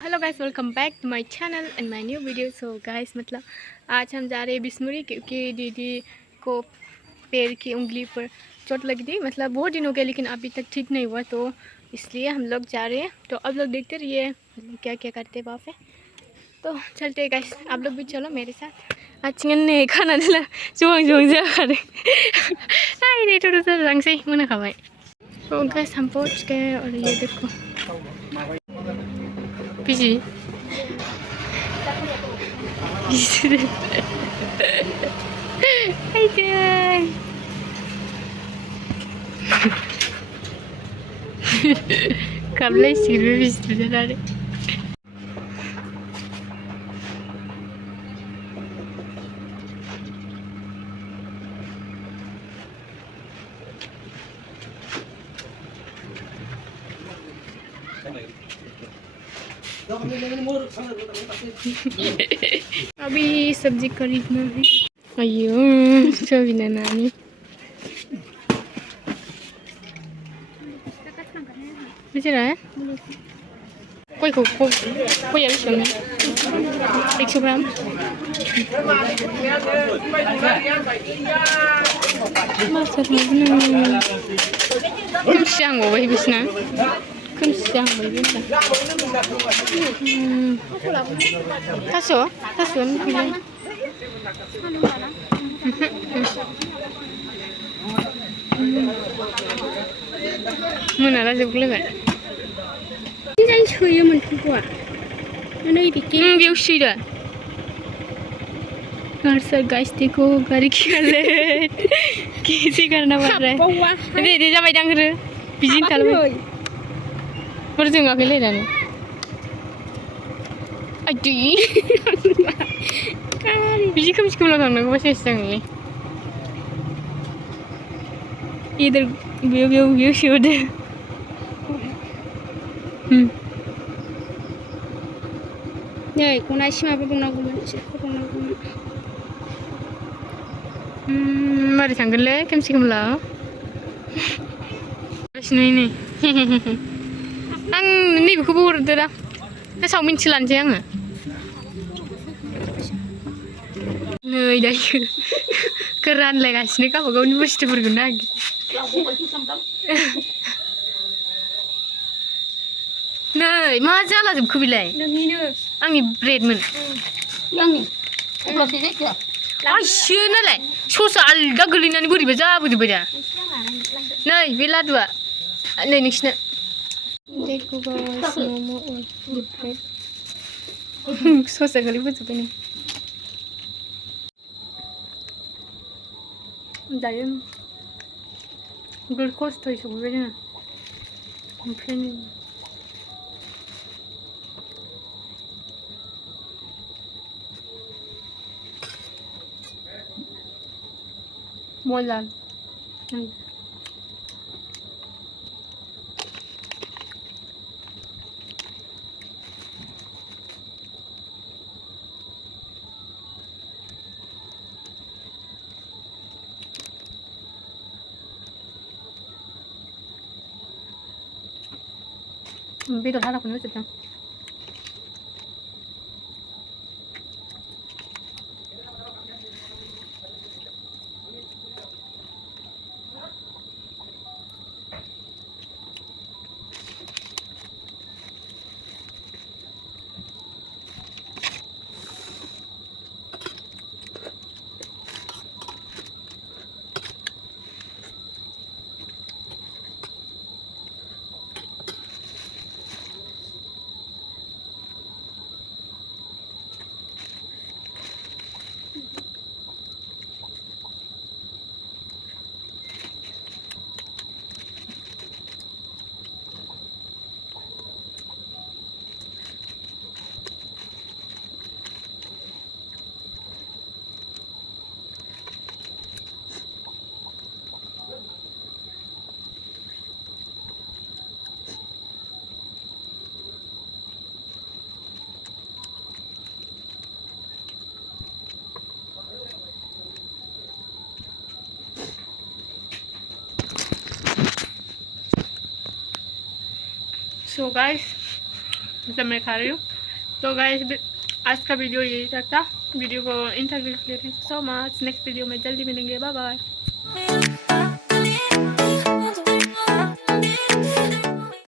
Hello guys, welcome back to my channel and my new video. So guys मतलब आज हम जा रहे हैं बिस्नुरी क्योंकि दीदी को पैर की उंगली पर चोट लगी थी। मतलब बहुत दिन हो गया लेकिन अभी तक ठीक नहीं हुआ, तो इसलिए हम लोग जा रहे हैं। तो अब लोग देखते रहिए क्या क्या करते हैं वहाँ पे। तो चलते हैं गाइस, आप लोग भी चलो मेरे साथ। आथिंगानो खाना दिला जुआं जुआं जाखादों। नहीं थोड़ा सा रंग से मुना खाबाय। तो गाइस हम पहुँच गए और ये देखो busy Hai guys. Kabla sirve bismillah. अभी सब्जी खरीदना है। अयो सबिना नानी बिचारा है कोई या बेसेबां 100 ग्राम खोमसि जाहांबावबाय बिसना खोमसि जाहांबाय बिसना थास'आनो गैला मोनाला जोबगुलायबाय सोयोमोन फुगुआ बेयाव सोयो दा गाइस देखो गाड़ी खियाले कैसे करना पड़ रहा है। दे जाबाय दां रो बिदिनो थालाबाय बोर जोङाखै लायनानै आदि बिदि खोमसि खोमलाव थांनांगौबा सेस जागोनलै इधर बेयाव सोदो नै खना सिमाबो दंनांगौमोन सिखौ दंनांगौमोन। मारै थांगोनलै खोमसि खोमला नै आं नैबेखौबो हरदो दा चावमिनसो लानोसै आङो। नै दायो रानलायगासिनो गावबा गावनि बुस्थुफोरखौ नागिर नै मा जालाजोबखो बेलाय नोंनिनो आंनि ब्रेडमोन आंनि अब्लासो जायखिया आइसो नालाय ससआ आलदा गोलैनानै बोरैबा जाबोजोब्बाय दा नै बे लादुआ नै नोंसिना ससआ गोलैबोजोब्बाय नै दायो बिराद खस्थ'यै सफैबाय जोङो ओमफ्राय मोजां बेदर हाराखौनो होजोबदां So guys, मतलब मैं खा रही हूँ। तो गाइस आज का वीडियो यही तक था। वीडियो को इन तक देखने सो मच। नेक्स्ट वीडियो में जल्दी मिलेंगे। Bye bye.